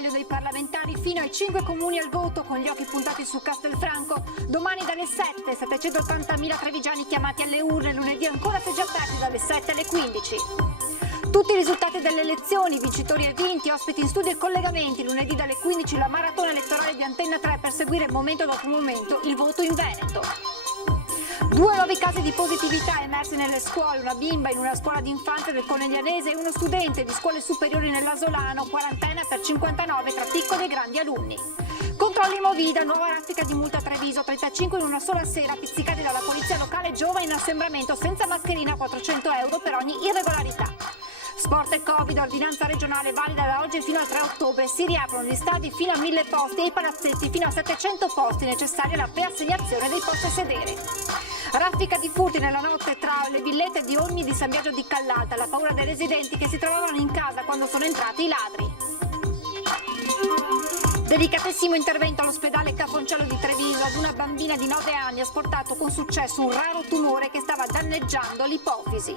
taglio dei parlamentari, fino ai 5 comuni al voto con gli occhi puntati su Castelfranco. Domani dalle 7, 780.000 trevigiani chiamati alle urne, lunedì ancora seggi aperti dalle 7 alle 15. Tutti i risultati delle elezioni, vincitori e vinti, ospiti in studio e collegamenti. Lunedì dalle 15 la maratona elettorale di Antenna 3 per seguire momento dopo momento il voto in Veneto. 2 nuovi casi di positività emersi nelle scuole, una bimba in una scuola d'infanzia del Coneglianese e uno studente di scuole superiori nell'Asolano, quarantena per 59 tra piccoli e grandi alunni. Controlli Movida, nuova raffica di multa a Treviso, 35 in una sola sera, pizzicati dalla polizia locale, giovane in assembramento senza mascherina, 400 euro per ogni irregolarità. Sport e Covid, ordinanza regionale valida da oggi fino al 3 ottobre, si riaprono gli stadi fino a 1000 posti e i palazzetti fino a 700 posti necessari alla preassegnazione dei posti a sedere. Raffica di furti nella notte tra le villette di Olmi e di San Biagio di Callalta, la paura dei residenti che si trovavano in casa quando sono entrati i ladri. Delicatissimo intervento all'ospedale Cafoncello di Treviso. Ad una bambina di 9 anni ha sportato con successo un raro tumore che stava danneggiando l'ipofisi.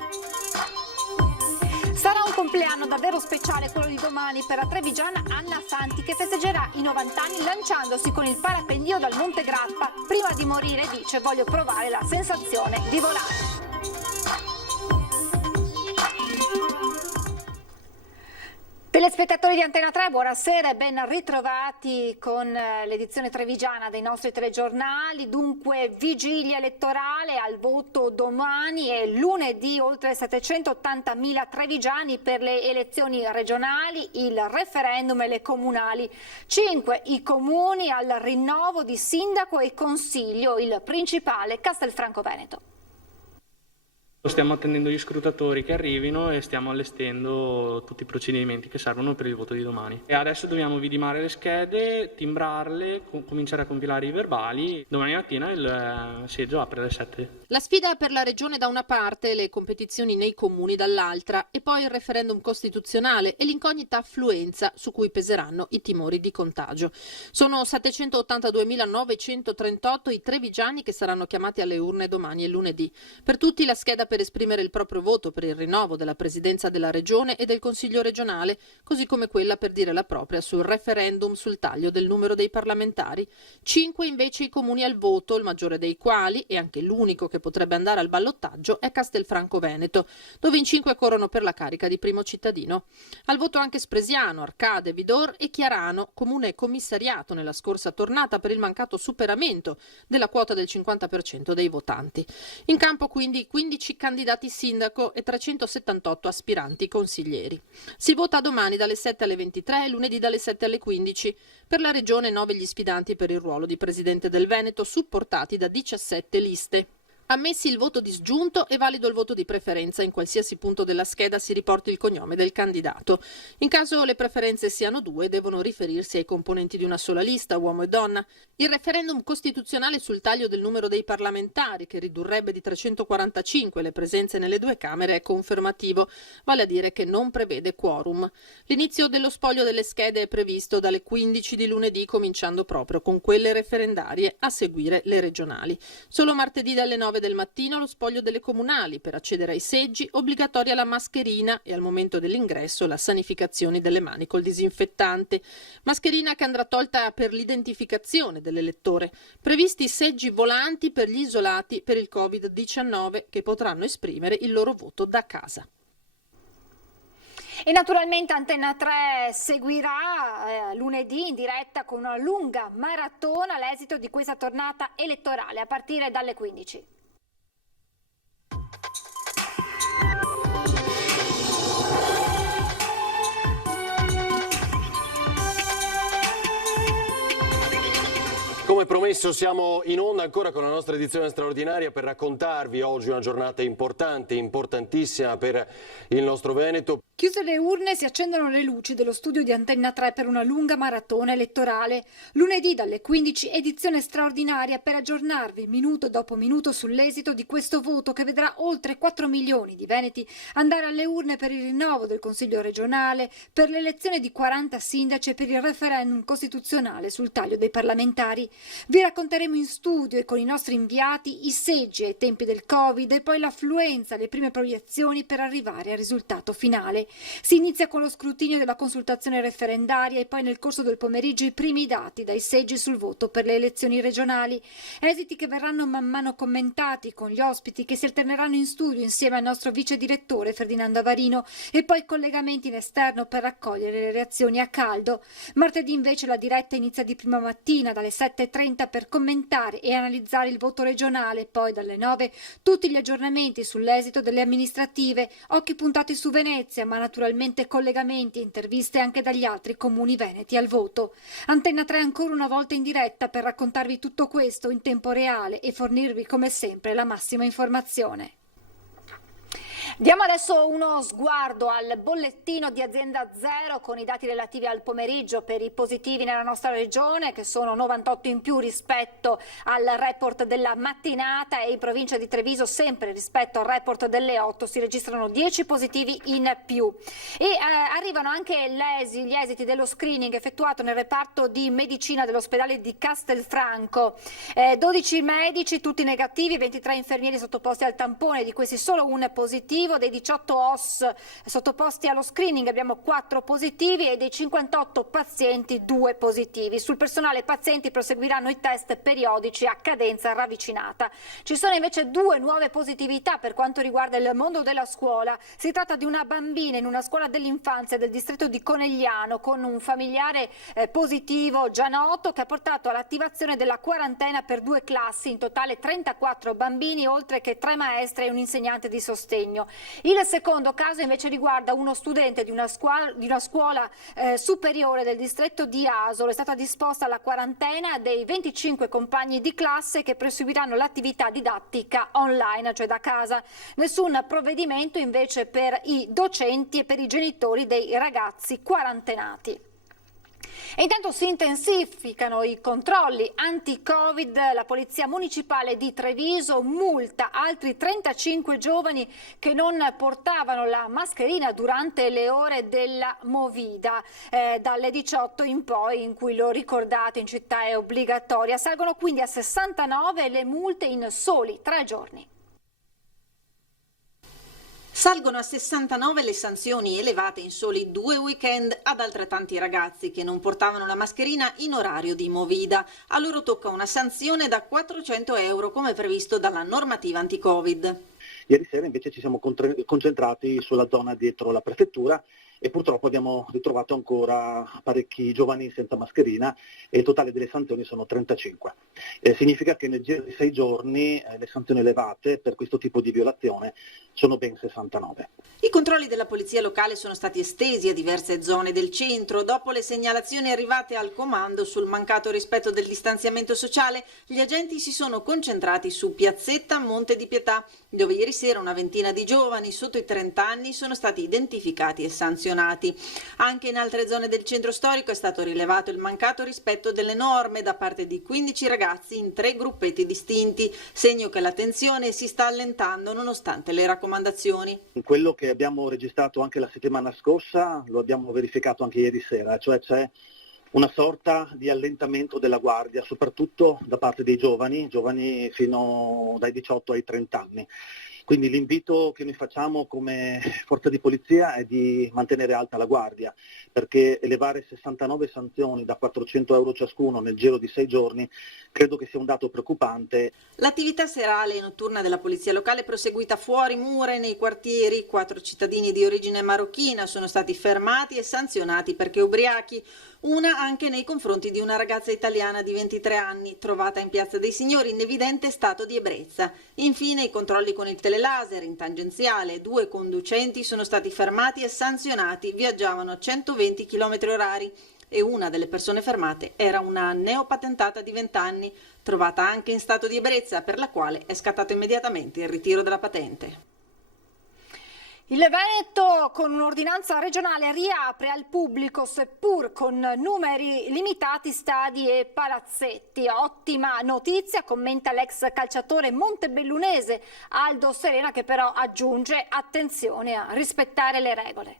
Sarà un compleanno davvero speciale quello di domani per la trevigiana Anna Fanti, che festeggerà i 90 anni lanciandosi con il parapendio dal Monte Grappa. Prima di morire dice: voglio provare la sensazione di volare. Telespettatori di Antenna 3, buonasera e ben ritrovati con l'edizione trevigiana dei nostri telegiornali. Dunque, vigilia elettorale al voto domani e lunedì oltre 780.000 trevigiani per le elezioni regionali, il referendum e le comunali. 5 i comuni al rinnovo di sindaco e consiglio, il principale Castelfranco Veneto. Stiamo attendendo gli scrutatori che arrivino e stiamo allestendo tutti i procedimenti che servono per il voto di domani. E adesso dobbiamo vidimare le schede, timbrarle, cominciare a compilare i verbali. Domani mattina il seggio apre alle 7. La sfida per la regione da una parte, le competizioni nei comuni dall'altra e poi il referendum costituzionale e l'incognita affluenza su cui peseranno i timori di contagio. Sono 782.938 i trevigiani che saranno chiamati alle urne domani e lunedì. Per tutti la scheda per esprimere il proprio voto per il rinnovo della presidenza della regione e del consiglio regionale, così come quella per dire la propria sul referendum sul taglio del numero dei parlamentari. 5 invece i comuni al voto, il maggiore dei quali, e anche l'unico che potrebbe andare al ballottaggio, è Castelfranco Veneto, dove in 5 corrono per la carica di primo cittadino. Al voto anche Spresiano, Arcade, Vidor e Chiarano, comune commissariato nella scorsa tornata per il mancato superamento della quota del 50% dei votanti. In campo quindi 15 candidati sindaco e 378 aspiranti consiglieri. Si vota domani dalle 7 alle 23 e lunedì dalle 7 alle 15. Per la regione 9 gli sfidanti per il ruolo di presidente del Veneto, supportati da 17 liste. Ammessi il voto disgiunto e valido il voto di preferenza. In qualsiasi punto della scheda si riporti il cognome del candidato. In caso le preferenze siano 2, devono riferirsi ai componenti di una sola lista, uomo e donna. Il referendum costituzionale sul taglio del numero dei parlamentari, che ridurrebbe di 345 le presenze nelle 2 Camere, è confermativo, vale a dire che non prevede quorum. L'inizio dello spoglio delle schede è previsto dalle 15 di lunedì, cominciando proprio con quelle referendarie, a seguire le regionali. Solo martedì dalle 9 del mattino lo spoglio delle comunali. Per accedere ai seggi obbligatoria la mascherina e al momento dell'ingresso la sanificazione delle mani col disinfettante. Mascherina che andrà tolta per l'identificazione dell'elettore. Previsti seggi volanti per gli isolati per il Covid-19 che potranno esprimere il loro voto da casa. E naturalmente Antenna 3 seguirà lunedì in diretta con una lunga maratona l'esito di questa tornata elettorale a partire dalle 15. Come promesso siamo in onda ancora con la nostra edizione straordinaria per raccontarvi oggi una giornata importante, importantissima per il nostro Veneto. Chiuse le urne, si accendono le luci dello studio di Antenna 3 per una lunga maratona elettorale. Lunedì dalle 15 edizione straordinaria per aggiornarvi minuto dopo minuto sull'esito di questo voto che vedrà oltre 4 milioni di veneti andare alle urne per il rinnovo del Consiglio regionale, per l'elezione di 40 sindaci e per il referendum costituzionale sul taglio dei parlamentari. Vi racconteremo in studio e con i nostri inviati i seggi ai tempi del Covid e poi l'affluenza, le prime proiezioni per arrivare al risultato finale. Si inizia con lo scrutinio della consultazione referendaria e poi nel corso del pomeriggio i primi dati dai seggi sul voto per le elezioni regionali. Esiti che verranno man mano commentati con gli ospiti che si alterneranno in studio insieme al nostro vice direttore Ferdinando Avarino e poi collegamenti in esterno per raccogliere le reazioni a caldo. Martedì invece la diretta inizia di prima mattina dalle 7:30 per commentare e analizzare il voto regionale, poi dalle 9 tutti gli aggiornamenti sull'esito delle amministrative, occhi puntati su Venezia, ma naturalmente collegamenti e interviste anche dagli altri comuni veneti al voto. Antenna 3 ancora una volta in diretta per raccontarvi tutto questo in tempo reale e fornirvi come sempre la massima informazione. Diamo adesso uno sguardo al bollettino di Azienda Zero con i dati relativi al pomeriggio per i positivi nella nostra regione, che sono 98 in più rispetto al report della mattinata, e in provincia di Treviso sempre rispetto al report delle 8 si registrano 10 positivi in più. E arrivano anche gli esiti dello screening effettuato nel reparto di medicina dell'ospedale di Castelfranco. 12 medici, tutti negativi, 23 infermieri sottoposti al tampone, di questi solo un positivo. Dei 18 OS sottoposti allo screening abbiamo 4 positivi e dei 58 pazienti 2 positivi. Sul personale pazienti proseguiranno i test periodici a cadenza ravvicinata. Ci sono invece 2 nuove positività per quanto riguarda il mondo della scuola. Si tratta di una bambina in una scuola dell'infanzia del distretto di Conegliano con un familiare positivo già noto, che ha portato all'attivazione della quarantena per 2 classi, in totale 34 bambini, oltre che 3 maestre e un insegnante di sostegno. Il secondo caso invece riguarda uno studente di una scuola superiore del distretto di Asolo. È stata disposta la quarantena dei 25 compagni di classe che proseguiranno l'attività didattica online, cioè da casa. Nessun provvedimento invece per i docenti e per i genitori dei ragazzi quarantenati. E intanto si intensificano i controlli anti-Covid. La Polizia Municipale di Treviso multa altri 35 giovani che non portavano la mascherina durante le ore della Movida, dalle 18 in poi, in cui, lo ricordate, in città è obbligatoria. Salgono quindi a 69 le multe in soli 3 giorni. Salgono a 69 le sanzioni elevate in soli 2 weekend ad altrettanti ragazzi che non portavano la mascherina in orario di Movida. A loro tocca una sanzione da 400 euro come previsto dalla normativa anti-Covid. Ieri sera invece ci siamo concentrati sulla zona dietro la prefettura e purtroppo abbiamo ritrovato ancora parecchi giovani senza mascherina e il totale delle sanzioni sono 35. Significa che nel giro di 6 giorni le sanzioni elevate per questo tipo di violazione sono ben 69. I controlli della polizia locale sono stati estesi a diverse zone del centro. Dopo le segnalazioni arrivate al comando sul mancato rispetto del distanziamento sociale, gli agenti si sono concentrati su Piazzetta Monte di Pietà, dove ieri sera una ventina di giovani sotto i 30 anni sono stati identificati e sanzionati. Anche in altre zone del centro storico è stato rilevato il mancato rispetto delle norme da parte di 15 ragazzi in 3 gruppetti distinti, segno che la tensione si sta allentando nonostante le raccomandazioni. Quello che abbiamo registrato anche la settimana scorsa lo abbiamo verificato anche ieri sera, cioè c'è una sorta di allentamento della guardia, soprattutto da parte dei giovani fino dai 18 ai 30 anni. Quindi l'invito che noi facciamo come forza di polizia è di mantenere alta la guardia, perché elevare 69 sanzioni da 400 euro ciascuno nel giro di 6 giorni credo che sia un dato preoccupante. L'attività serale e notturna della polizia locale è proseguita fuori mura e nei quartieri. 4 cittadini di origine marocchina sono stati fermati e sanzionati perché ubriachi. Una anche nei confronti di una ragazza italiana di 23 anni, trovata in Piazza dei Signori in evidente stato di ebbrezza. Infine i controlli con il telelaser in tangenziale. 2 conducenti sono stati fermati e sanzionati, viaggiavano a 120 km/h e una delle persone fermate era una neopatentata di 20 anni, trovata anche in stato di ebbrezza, per la quale è scattato immediatamente il ritiro della patente. Il Veneto con un'ordinanza regionale riapre al pubblico, seppur con numeri limitati, stadi e palazzetti. Ottima notizia, commenta l'ex calciatore montebellunese Aldo Serena, che però aggiunge attenzione a rispettare le regole.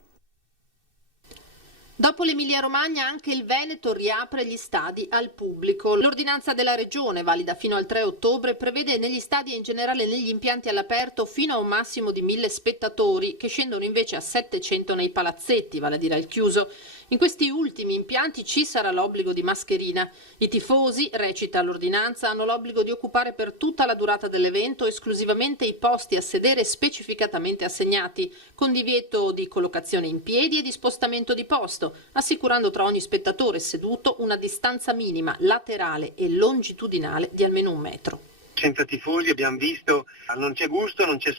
Dopo l'Emilia-Romagna anche il Veneto riapre gli stadi al pubblico. L'ordinanza della Regione, valida fino al 3 ottobre, prevede negli stadi e in generale negli impianti all'aperto fino a un massimo di 1.000 spettatori, che scendono invece a 700 nei palazzetti, vale a dire al chiuso. In questi ultimi impianti ci sarà l'obbligo di mascherina. I tifosi, recita l'ordinanza, hanno l'obbligo di occupare per tutta la durata dell'evento esclusivamente i posti a sedere specificatamente assegnati, con divieto di collocazione in piedi e di spostamento di posto, assicurando tra ogni spettatore seduto una distanza minima laterale e longitudinale di almeno 1 metro. Senza tifosi abbiamo visto, non c'è gusto, non c'è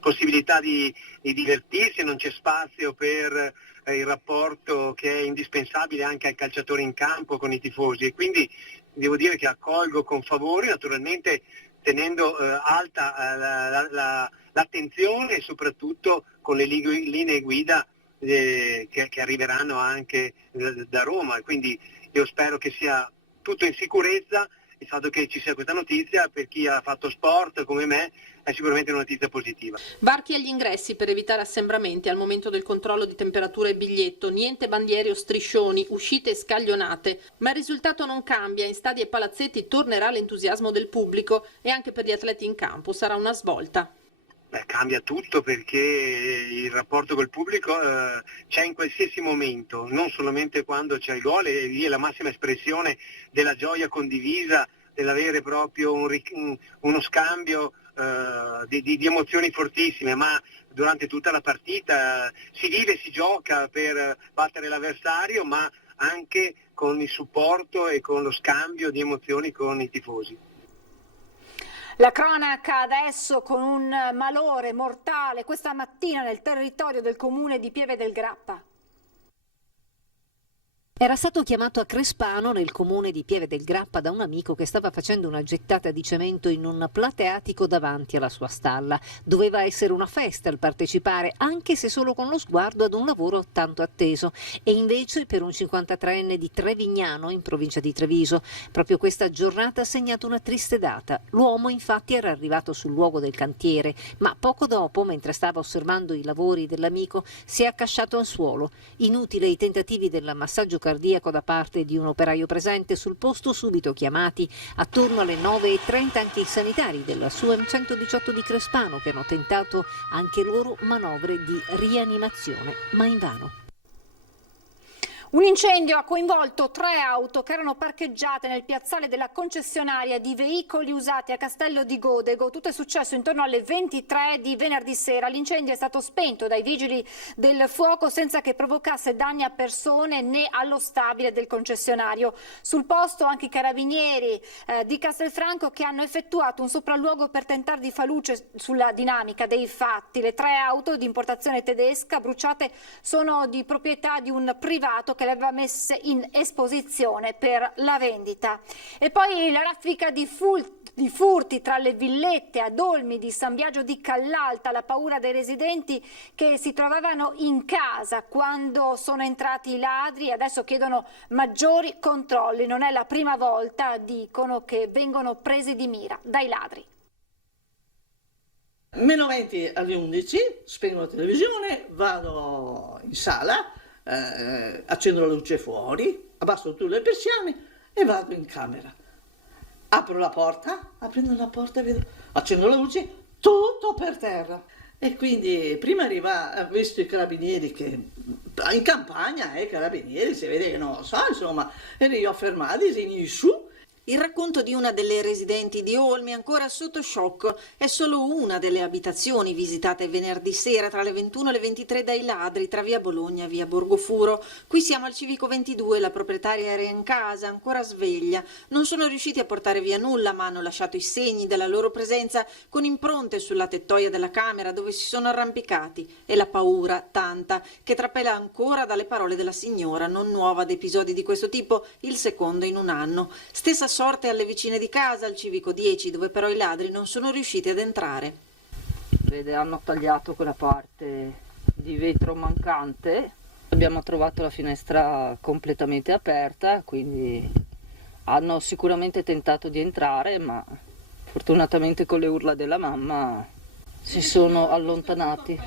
possibilità di divertirsi, non c'è spazio per il rapporto che è indispensabile anche al calciatore in campo con i tifosi, e quindi devo dire che accolgo con favore, naturalmente tenendo alta l'attenzione e soprattutto con le linee guida che arriveranno anche da Roma, quindi io spero che sia tutto in sicurezza. Il fatto che ci sia questa notizia per chi ha fatto sport come me è sicuramente una notizia positiva. Varchi agli ingressi per evitare assembramenti al momento del controllo di temperatura e biglietto, niente bandiere o striscioni, uscite scaglionate, ma il risultato non cambia, in stadi e palazzetti tornerà l'entusiasmo del pubblico e anche per gli atleti in campo sarà una svolta. Cambia tutto, perché il rapporto col pubblico c'è in qualsiasi momento, non solamente quando c'è il gol, e lì è la massima espressione della gioia condivisa, dell'avere proprio uno scambio di emozioni fortissime, ma durante tutta la partita si vive, si gioca per battere l'avversario, ma anche con il supporto e con lo scambio di emozioni con i tifosi. La cronaca adesso con un malore mortale questa mattina nel territorio del comune di Pieve del Grappa. Era stato chiamato a Crespano, nel comune di Pieve del Grappa, da un amico che stava facendo una gettata di cemento in un plateatico davanti alla sua stalla. Doveva essere una festa il partecipare, anche se solo con lo sguardo ad un lavoro tanto atteso. E invece per un 53enne di Trevignano, in provincia di Treviso, proprio questa giornata ha segnato una triste data. L'uomo infatti era arrivato sul luogo del cantiere, ma poco dopo, mentre stava osservando i lavori dell'amico, si è accasciato al suolo. Inutile i tentativi del massaggio cardiaco da parte di un operaio presente sul posto, subito chiamati. Attorno alle 9:30 anche i sanitari della SUEM 118 di Crespano, che hanno tentato anche loro manovre di rianimazione, ma invano. Un incendio ha coinvolto 3 auto che erano parcheggiate nel piazzale della concessionaria di veicoli usati a Castello di Godego. Tutto è successo intorno alle 23 di venerdì sera. L'incendio è stato spento dai vigili del fuoco senza che provocasse danni a persone né allo stabile del concessionario. Sul posto anche i carabinieri di Castelfranco, che hanno effettuato un sopralluogo per tentare di far luce sulla dinamica dei fatti. Le 3 auto di importazione tedesca bruciate sono di proprietà di un privato che le aveva messe in esposizione per la vendita. E poi la raffica di furti tra le villette ad Olmi di San Biagio di Callalta, la paura dei residenti che si trovavano in casa quando sono entrati i ladri. Adesso chiedono maggiori controlli, non è la prima volta, dicono, che vengono presi di mira dai ladri. Meno 20 alle 11, spengo la televisione, vado in sala, accendo la luce fuori, abbasso tutte le persiane e vado in camera. Apro la porta, aprendo la porta vedo, accendo la luce, tutto per terra. E quindi prima ho visto i carabinieri che in campagna, carabinieri, si vede che non lo so, insomma, e li ho fermati, segni su. Il racconto di una delle residenti di Olmi, ancora sotto shock, è solo una delle abitazioni visitate venerdì sera tra le 21 e le 23 dai ladri tra via Bologna e via Borgofuro. Qui siamo al Civico 22, la proprietaria era in casa, ancora sveglia. Non sono riusciti a portare via nulla, ma hanno lasciato i segni della loro presenza con impronte sulla tettoia della camera dove si sono arrampicati. E la paura, tanta, che trapela ancora dalle parole della signora, non nuova ad episodi di questo tipo, il secondo in un anno. Stessa sorte alle vicine di casa, al Civico 10, dove però i ladri non sono riusciti ad entrare. Vede, hanno tagliato quella parte di vetro mancante, abbiamo trovato la finestra completamente aperta, quindi hanno sicuramente tentato di entrare, ma fortunatamente con le urla della mamma si sono allontanati.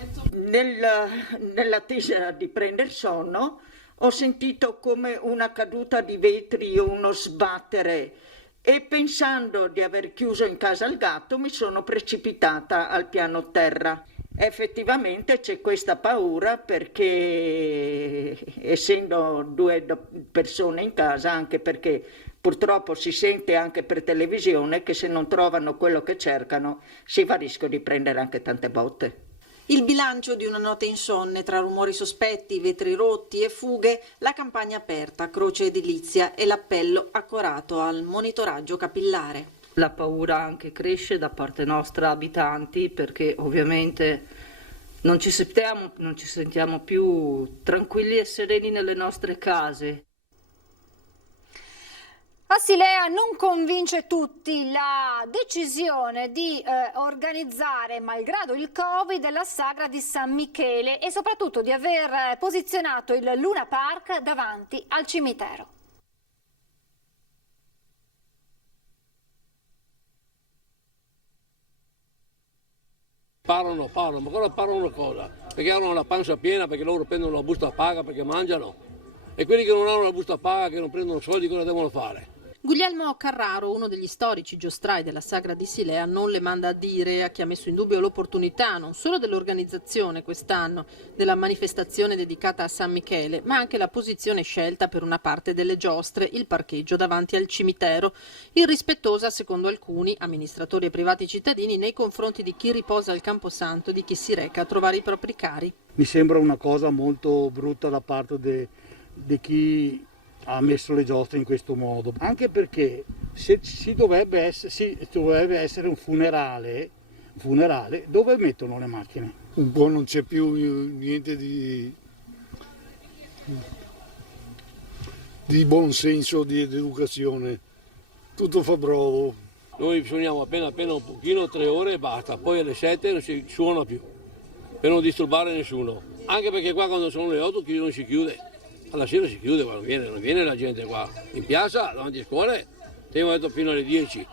Nell'attesa di prendere sonno ho sentito come una caduta di vetri o uno sbattere e pensando di aver chiuso in casa il gatto mi sono precipitata al piano terra. Effettivamente c'è questa paura perché essendo 2 persone in casa, anche perché purtroppo si sente anche per televisione che se non trovano quello che cercano si va a rischio di prendere anche tante botte. Il bilancio di una notte insonne tra rumori sospetti, vetri rotti e fughe, la campagna aperta, croce edilizia e l'appello accorato al monitoraggio capillare. La paura anche cresce da parte nostra abitanti perché ovviamente non ci sentiamo più tranquilli e sereni nelle nostre case. Assilea non convince tutti la decisione di organizzare, malgrado il Covid, la sagra di San Michele e soprattutto di aver posizionato il Luna Park davanti al cimitero. Parlano, ma cosa parlano cosa? Perché hanno la pancia piena, perché loro prendono la busta paga perché mangiano. E quelli che non hanno la busta paga, che non prendono soldi, cosa devono fare? Guglielmo Carraro, uno degli storici giostrai della sagra di Silea, non le manda a dire a chi ha messo in dubbio l'opportunità non solo dell'organizzazione quest'anno della manifestazione dedicata a San Michele, ma anche la posizione scelta per una parte delle giostre, il parcheggio davanti al cimitero, irrispettosa secondo alcuni amministratori e privati cittadini nei confronti di chi riposa al Camposanto e di chi si reca a trovare i propri cari. Mi sembra una cosa molto brutta da parte di chi ha messo le giostre in questo modo, anche perché se dovrebbe essere un funerale, dove mettono le macchine? Un po' non c'è più niente di buon senso, di educazione, tutto fa brodo. Noi suoniamo appena un pochino, 3 ore e basta, poi alle 7 non si suona più, per non disturbare nessuno, anche perché qua quando sono le 8 non si chiude. Alla sera si chiude, non viene la gente qua. In piazza, davanti a scuole, abbiamo detto fino alle 10,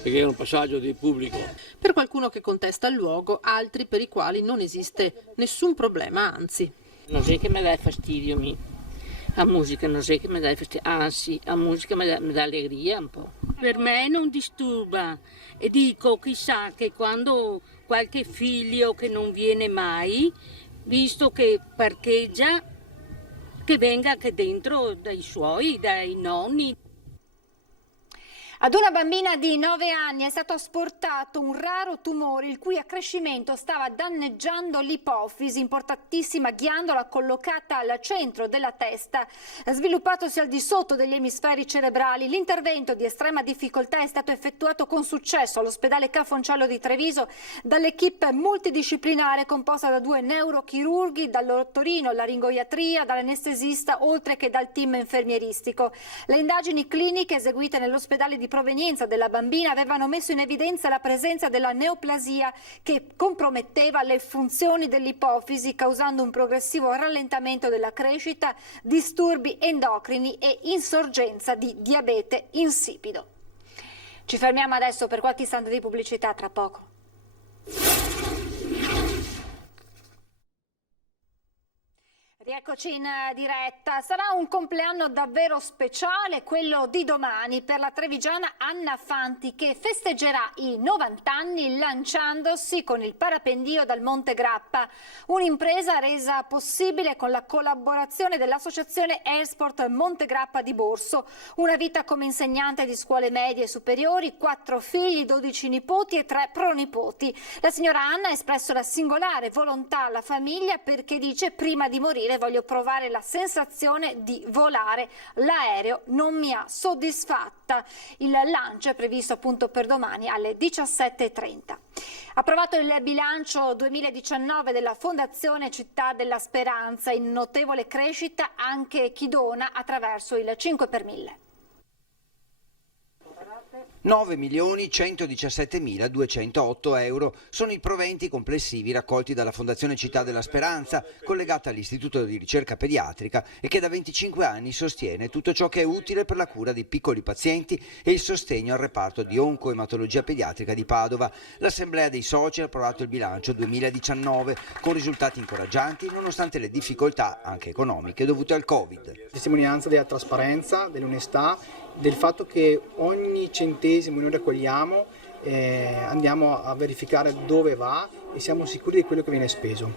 perché è un passaggio di pubblico. Per qualcuno che contesta il luogo, altri per i quali non esiste nessun problema, anzi. Non è che mi dà fastidio, la musica non è che mi dà fastidio, anzi, la musica mi dà allegria un po'. Per me non disturba e dico, chissà che quando qualche figlio che non viene mai, visto che parcheggia, che venga anche dentro dai suoi, dai nonni. Ad una bambina di 9 anni è stato asportato un raro tumore il cui accrescimento stava danneggiando l'ipofisi, importantissima ghiandola collocata al centro della testa, sviluppatosi al di sotto degli emisferi cerebrali. L'intervento di estrema difficoltà è stato effettuato con successo all'ospedale Ca' Fonciallo di Treviso dall'equipe multidisciplinare composta da 2 neurochirurghi, dall'otorino, laringoiatria, dall'anestesista, oltre che dal team infermieristico. Le indagini cliniche eseguite nell'ospedale di provenienza della bambina avevano messo in evidenza la presenza della neoplasia che comprometteva le funzioni dell'ipofisi, causando un progressivo rallentamento della crescita, disturbi endocrini e insorgenza di diabete insipido. Ci fermiamo adesso per qualche istante di pubblicità, tra poco. Rieccoci in diretta. Sarà un compleanno davvero speciale, quello di domani, per la trevigiana Anna Fanti, che festeggerà i 90 anni lanciandosi con il parapendio dal Monte Grappa, un'impresa resa possibile con la collaborazione dell'associazione Airsport Monte Grappa di Borso. Una vita come insegnante di scuole medie e superiori, 4 figli, 12 nipoti e 3 pronipoti. La signora Anna ha espresso la singolare volontà alla famiglia perché dice: prima di morire voglio provare la sensazione di volare. L'aereo non mi ha soddisfatta. Il lancio è previsto appunto per domani alle 17:30. Approvato il bilancio 2019 della Fondazione Città della Speranza, in notevole crescita anche chi dona attraverso il 5 per 1000. 9.117.208 euro sono i proventi complessivi raccolti dalla Fondazione Città della Speranza, collegata all'Istituto di Ricerca Pediatrica e che da 25 anni sostiene tutto ciò che è utile per la cura di piccoli pazienti e il sostegno al reparto di oncoematologia pediatrica di Padova. L'Assemblea dei soci ha approvato il bilancio 2019 con risultati incoraggianti nonostante le difficoltà anche economiche dovute al Covid. Testimonianza della trasparenza, dell'onestà, del fatto che ogni centesimo noi raccogliamo andiamo a verificare dove va e siamo sicuri di quello che viene speso.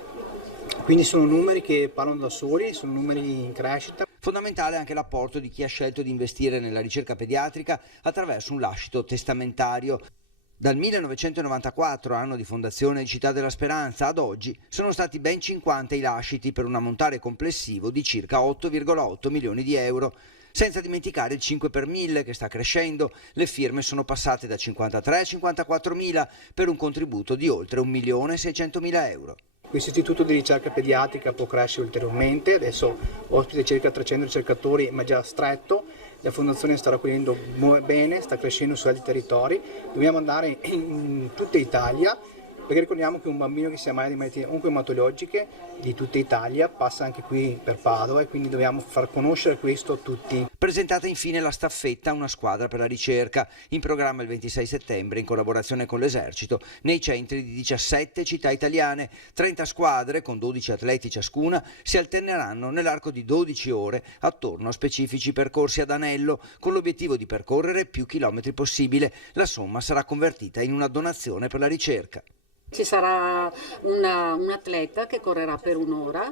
Quindi sono numeri che parlano da soli, sono numeri in crescita. Fondamentale anche l'apporto di chi ha scelto di investire nella ricerca pediatrica attraverso un lascito testamentario. Dal 1994, anno di fondazione di Città della Speranza, ad oggi sono stati ben 50 i lasciti per un ammontare complessivo di circa 8,8 milioni di euro. Senza dimenticare il 5 per 1000 che sta crescendo, le firme sono passate da 53 a 54 mila per un contributo di oltre 1.600.000 euro. Questo istituto di ricerca pediatrica può crescere ulteriormente, adesso ospita circa 300 ricercatori ma già stretto, la fondazione sta raccogliendo bene, sta crescendo su altri territori, dobbiamo andare in tutta Italia perché ricordiamo che un bambino che si ammala di malattie oncoematologiche di tutta Italia passa anche qui per Padova e quindi dobbiamo far conoscere questo a tutti. Presentata infine la staffetta Una squadra per la ricerca, in programma il 26 settembre in collaborazione con l'Esercito nei centri di 17 città italiane. 30 squadre con 12 atleti ciascuna si alterneranno nell'arco di 12 ore attorno a specifici percorsi ad anello con l'obiettivo di percorrere più chilometri possibile. La somma sarà convertita in una donazione per la ricerca. Ci sarà un atleta che correrà per un'ora,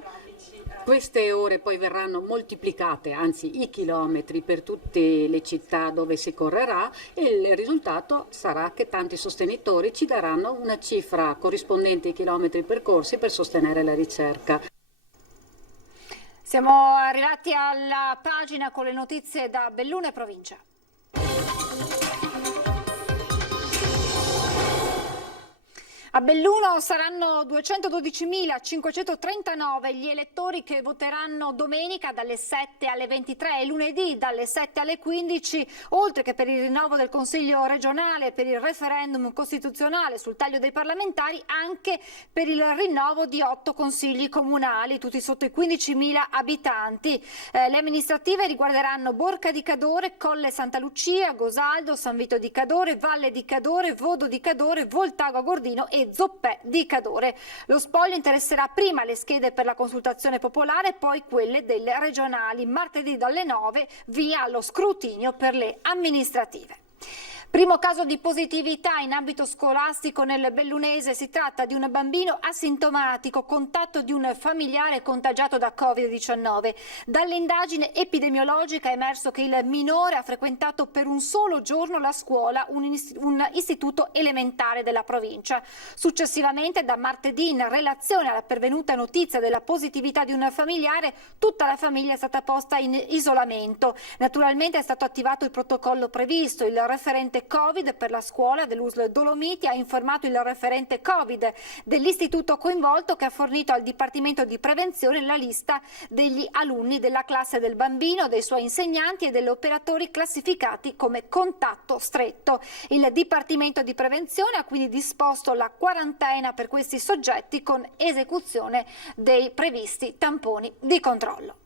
queste ore poi verranno moltiplicate, anzi i chilometri per tutte le città dove si correrà e il risultato sarà che tanti sostenitori ci daranno una cifra corrispondente ai chilometri percorsi per sostenere la ricerca. Siamo arrivati alla pagina con le notizie da Belluno e provincia. A Belluno saranno 212.539 gli elettori che voteranno domenica dalle 7 alle 23 e lunedì dalle 7 alle 15, oltre che per il rinnovo del Consiglio regionale, per il referendum costituzionale sul taglio dei parlamentari, anche per il rinnovo di 8 consigli comunali, tutti sotto i 15.000 abitanti. Le amministrative riguarderanno Borca di Cadore, Colle Santa Lucia, Gosaldo, San Vito di Cadore, Valle di Cadore, Vodo di Cadore, Voltago Agordino e Zoppè di Cadore. Lo spoglio interesserà prima le schede per la consultazione popolare, poi quelle delle regionali. Martedì dalle 9 via allo scrutinio per le amministrative. Primo caso di positività in ambito scolastico nel bellunese. Si tratta di un bambino asintomatico, contatto di un familiare contagiato da Covid-19. Dall'indagine epidemiologica è emerso che il minore ha frequentato per un solo giorno la scuola, un istituto elementare della provincia. Successivamente, da martedì, in relazione alla pervenuta notizia della positività di un familiare, tutta la famiglia è stata posta in isolamento. Naturalmente è stato attivato il protocollo previsto. Il referente Covid per la scuola dell'USL Dolomiti ha informato il referente Covid dell'istituto coinvolto, che ha fornito al Dipartimento di Prevenzione la lista degli alunni della classe del bambino, dei suoi insegnanti e degli operatori classificati come contatto stretto. Il Dipartimento di Prevenzione ha quindi disposto la quarantena per questi soggetti con esecuzione dei previsti tamponi di controllo.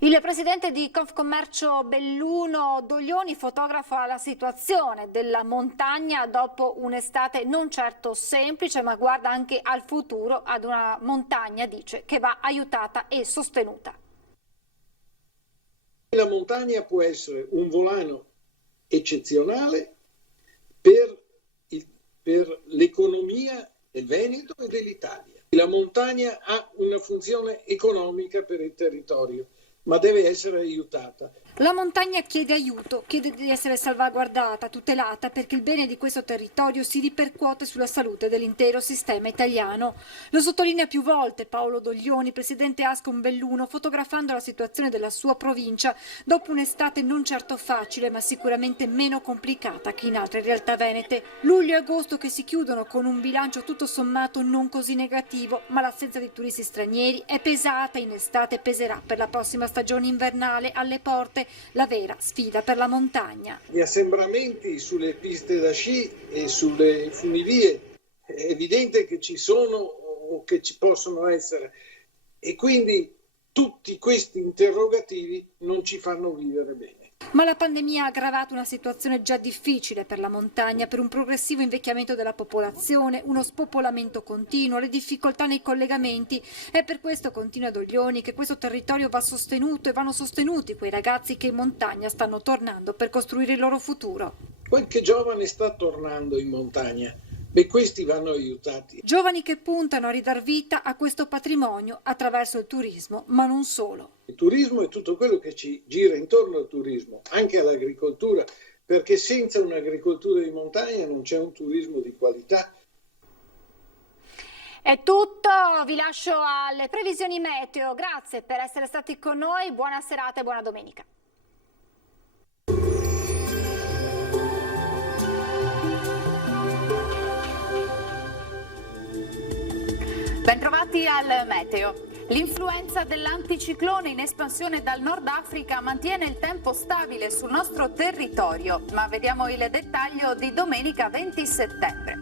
Il presidente di Confcommercio Belluno Doglioni fotografa la situazione della montagna dopo un'estate non certo semplice, ma guarda anche al futuro, ad una montagna, dice, che va aiutata e sostenuta. La montagna può essere un volano eccezionale per l'economia del Veneto e dell'Italia. La montagna ha una funzione economica per il territorio, ma deve essere aiutata. La montagna chiede aiuto, chiede di essere salvaguardata, tutelata, perché il bene di questo territorio si ripercuote sulla salute dell'intero sistema italiano. Lo sottolinea più volte Paolo Doglioni, presidente Ascom Belluno, fotografando la situazione della sua provincia dopo un'estate non certo facile, ma sicuramente meno complicata che in altre realtà venete. Luglio e agosto che si chiudono con un bilancio tutto sommato non così negativo, ma l'assenza di turisti stranieri è pesata, in estate peserà per la prossima stagione invernale alle porte. parte la vera sfida per la montagna. Gli assembramenti sulle piste da sci e sulle funivie è evidente che ci sono o che ci possono essere, e quindi tutti questi interrogativi non ci fanno vivere bene. Ma la pandemia ha aggravato una situazione già difficile per la montagna, per un progressivo invecchiamento della popolazione, uno spopolamento continuo, le difficoltà nei collegamenti. È per questo, continua Doglioni, che questo territorio va sostenuto e vanno sostenuti quei ragazzi che in montagna stanno tornando per costruire il loro futuro. Qualche giovane sta tornando in montagna. Beh, questi vanno aiutati. Giovani che puntano a ridar vita a questo patrimonio attraverso il turismo, ma non solo. Il turismo è tutto quello che ci gira intorno al turismo, anche all'agricoltura, perché senza un'agricoltura di montagna non c'è un turismo di qualità. È tutto, vi lascio alle previsioni meteo. Grazie per essere stati con noi, buona serata e buona domenica. Bentrovati al meteo. L'influenza dell'anticiclone in espansione dal Nord Africa mantiene il tempo stabile sul nostro territorio, ma vediamo il dettaglio di domenica 20 settembre.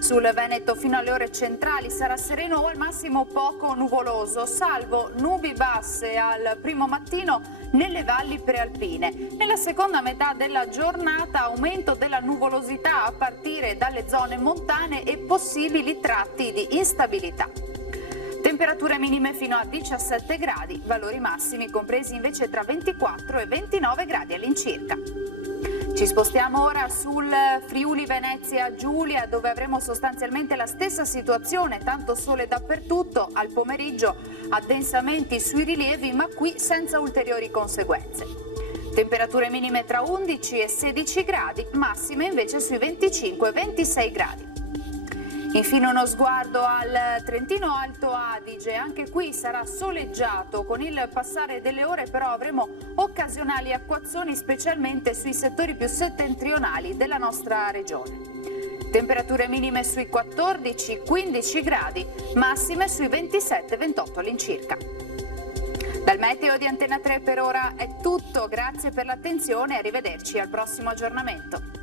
Sul Veneto fino alle ore centrali sarà sereno o al massimo poco nuvoloso, salvo nubi basse al primo mattino nelle valli prealpine. Nella seconda metà della giornata aumento della nuvolosità a partire dalle zone montane e possibili tratti di instabilità. Temperature minime fino a 17 gradi, valori massimi compresi invece tra 24 e 29 gradi all'incirca. Ci spostiamo ora sul Friuli Venezia Giulia, dove avremo sostanzialmente la stessa situazione, tanto sole dappertutto, al pomeriggio addensamenti sui rilievi, ma qui senza ulteriori conseguenze. Temperature minime tra 11 e 16 gradi, massime invece sui 25 e 26 gradi. Infine uno sguardo al Trentino Alto Adige, anche qui sarà soleggiato, con il passare delle ore però avremo occasionali acquazzoni specialmente sui settori più settentrionali della nostra regione. Temperature minime sui 14-15 gradi, massime sui 27-28 all'incirca. Dal meteo di Antena 3 per ora è tutto, grazie per l'attenzione e arrivederci al prossimo aggiornamento.